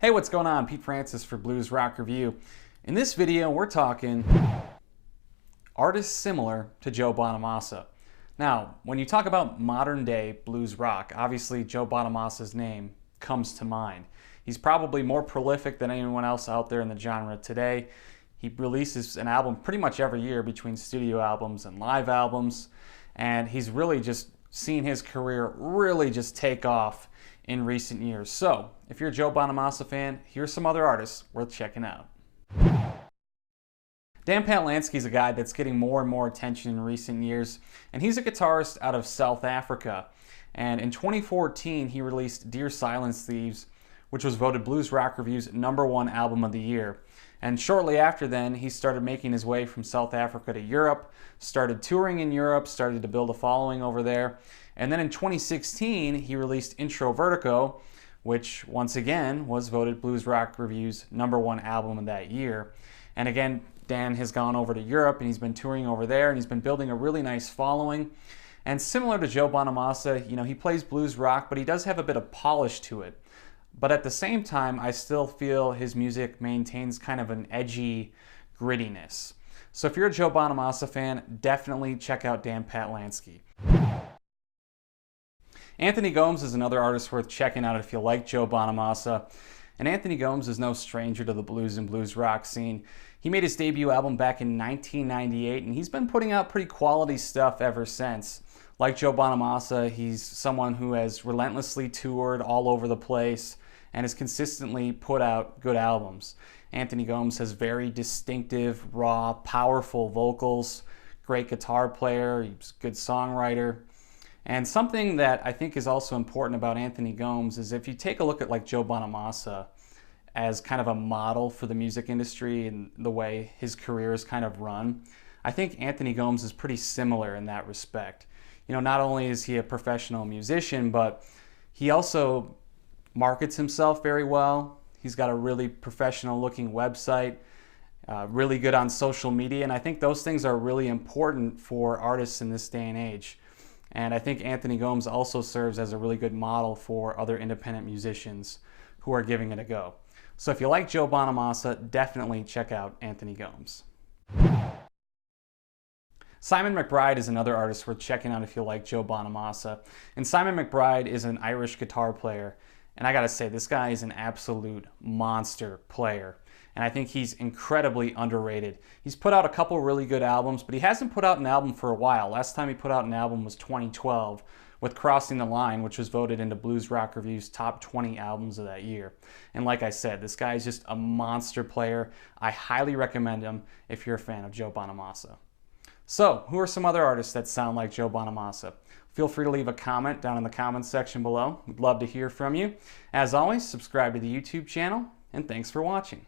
Hey, what's going on? Pete Francis for Blues Rock Review. In this video, we're talking artists similar to Joe Bonamassa. Now, when you talk about modern day blues rock, obviously Joe Bonamassa's name comes to mind. He's probably more prolific than anyone else out there in the genre today. He releases an album pretty much every year between studio albums and live albums, and he's really just seen his career really just take off in recent years. So, if you're a Joe Bonamassa fan, here's some other artists worth checking out. Dan Patlansky is a guy that's getting more and more attention in recent years, and he's a guitarist out of South Africa. And in 2014, he released Dear Silence Thieves, which was voted Blues Rock Review's #1 album of the year. And shortly after then, he started making his way from South Africa to Europe, started touring in Europe, started to build a following over there. And then in 2016, he released Intro Vertigo, which once again was voted Blues Rock Review's #1 album of that year. And again, Dan has gone over to Europe and he's been touring over there and he's been building a really nice following. And similar to Joe Bonamassa, he plays blues rock, but he does have a bit of polish to it. But at the same time, I still feel his music maintains kind of an edgy grittiness. So if you're a Joe Bonamassa fan, definitely check out Dan Patlansky. Anthony Gomes is another artist worth checking out if you like Joe Bonamassa. And Anthony Gomes is no stranger to the blues and blues rock scene. He made his debut album back in 1998, and he's been putting out pretty quality stuff ever since. Like Joe Bonamassa, he's someone who has relentlessly toured all over the place and has consistently put out good albums. Anthony Gomes has very distinctive, raw, powerful vocals, great guitar player, he's a good songwriter. And something that I think is also important about Anthony Gomes is if you take a look at like Joe Bonamassa as kind of a model for the music industry and the way his career is kind of run, I think Anthony Gomes is pretty similar in that respect. Not only is he a professional musician, but he also markets himself very well. He's got a really professional looking website, really good on social media, and I think those things are really important for artists in this day and age. And I think Anthony Gomes also serves as a really good model for other independent musicians who are giving it a go. So if you like Joe Bonamassa, definitely check out Anthony Gomes. Simon McBride is another artist worth checking out if you like Joe Bonamassa. And Simon McBride is an Irish guitar player. And I gotta say, this guy is an absolute monster player. And I think he's incredibly underrated. He's put out a couple really good albums, but he hasn't put out an album for a while. Last time he put out an album was 2012 with Crossing the Line, which was voted into Blues Rock Review's top 20 albums of that year. And like I said, this guy is just a monster player. I highly recommend him if you're a fan of Joe Bonamassa. So, who are some other artists that sound like Joe Bonamassa? Feel free to leave a comment down in the comments section below. We'd love to hear from you. As always, subscribe to the YouTube channel, and thanks for watching.